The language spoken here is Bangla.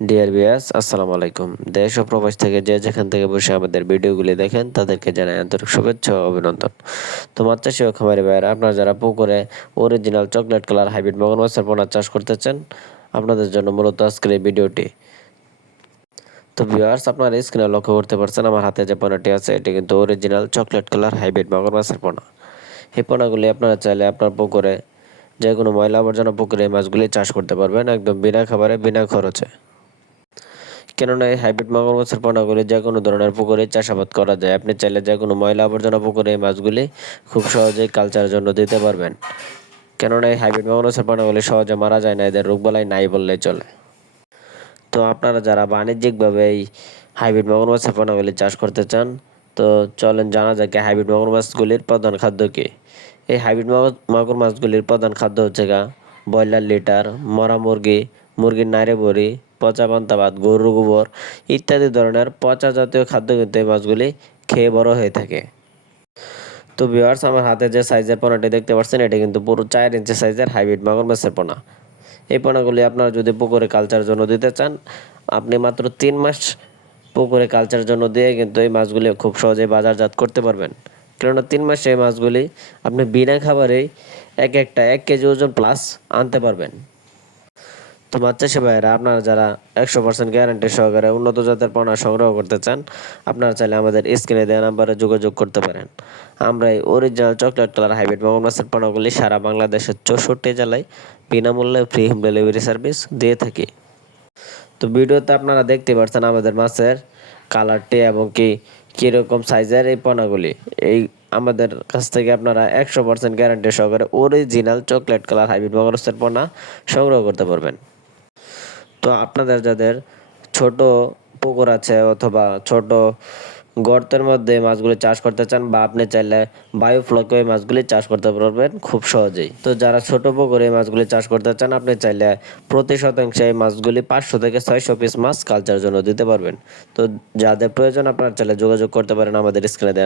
ডিয়ার ভিউয়ার্স, আসসালামু আলাইকুম। দেশ ও প্রবাস থেকে যে যেখান থেকে বসে আমাদের ভিডিওগুলি দেখেন তাদেরকে জানাই আন্তরিক শুভেচ্ছা ও অভিনন্দন। তো মাছ চাষি ও খামারি ভাইয়েরা, আপনারা যারা পুকুরে অরিজিনাল চকলেট কালার হাইব্রিড মগর মাছের পোনা চাষ করতে চান, আপনাদের জন্য মূলত আজকের এই ভিডিওটি। তো ভিউয়ার্স, আপনারা স্ক্রিনে লক্ষ্য করতে পারছেন আমার হাতে যে পোনাটি আছে এটি কিন্তু অরিজিনাল চকলেট কালার হাইব্রিড মগর মাছের পোনা। এই পোনাগুলি আপনারা চাইলে আপনার পুকুরে যে কোনো ময়লা আবর্জনা পুকুরে এই মাছগুলি চাষ করতে পারবেন একদম বিনা খাবারে বিনা খরচে। কেননা এই হাইব্রিড মগর মাছের পোনাগুলি যে কোনো ধরনের পুকুরে চাষাবাদ করা যায়। আপনি চাইলে যে কোনো ময়লা আবর্জনা পুকুরে এই মাছগুলি খুব সহজেই কালচারের জন্য দিতে পারবেন। কেননা এই হাইব্রিড মগর মাছের পোনাগুলি সহজে মারা যায় না, এদের রোগবালাই নাই বললেই চলে। তো আপনারা যারা বাণিজ্যিকভাবে এই হাইব্রিড মগর মাছের পোনাগুলি চাষ করতে চান, তো চলেন জানা যাক হাইব্রিড মগর মাছগুলির প্রধান খাদ্য কী। এই হাইব্রিড মগর মাছগুলির প্রধান খাদ্য হচ্ছে ব্রয়লার লিটার, মরা মুরগি, মুরগির নাড়ে বড়ি, পচা পান্তা ভাত, গরুর গোবর ইত্যাদি ধরনের পচা জাতীয় খাদ্য কিন্তু এই মাছগুলি খেয়ে বড় হয়ে থাকে। তো ভিউয়ার্স, আমার হাতে যে সাইজের পোনাটি দেখতে পাচ্ছেন এটি কিন্তু পুরো 4 ইঞ্চি সাইজের হাইব্রিড মগর মাছের পোনা। এই পোনাগুলি আপনারা যদি পুকুরে কালচার জন্য দিতে চান, আপনি মাত্র 3 মাস পুকুরে কালচার জন্য দিয়ে কিন্তু এই মাছগুলি খুব সহজেই বাজারজাত করতে পারবেন। কেননা 3 মাসে এই মাছগুলি আপনি বিনা খাবারেই একটা 1 কেজি ওজন প্লাস আনতে পারবেন। তো মাছ চাষি ভাইয়েরা, আপনারা যারা 100% গ্যারান্টি সহকারে উন্নত জাতের পোনা সংগ্রহ করতে চান, আপনারা চাইলে আমাদের স্ক্রিনে দেওয়া নাম্বারে যোগাযোগ করতে পারেন। আমরা এই অরিজিনাল চকলেট কালার হাইব্রিড মগর মাছের পোনাগুলি সারা বাংলাদেশের 64 জেলায় বিনামূল্যে ফ্রি হোম ডেলিভারি সার্ভিস দিয়ে থাকি। তো ভিডিওতে আপনারা দেখতে পাচ্ছেন আমাদের মাছের কালারটি এবং কীরকম সাইজের এই পোনাগুলি। এই আমাদের কাছ থেকে আপনারা 100% গ্যারান্টি সহকারে অরিজিনাল চকলেট কালার হাইব্রিড মগর মাছের পোনা সংগ্রহ করতে পারবেন। তো আপনাদের যাদের ছোট পুকুর আছে অথবা ছোট গর্তের মধ্যে মাছগুলি চাষ করতে চান, বা আপনি চাইলে বায়োফ্লকে ওই মাছগুলি চাষ করতে পারবেন খুব সহজেই। তো যারা ছোট পুকুরে এই মাছগুলি চাষ করতে চান, আপনি চাইলে প্রতি শতাংশে এই মাছগুলি 500 থেকে 600 পিস মাছ কালচার জন্য দিতে পারবেন। তো যাদের প্রয়োজন আপনারা চাইলে যোগাযোগ করতে পারেন আমাদের স্ক্রিনে দেওয়া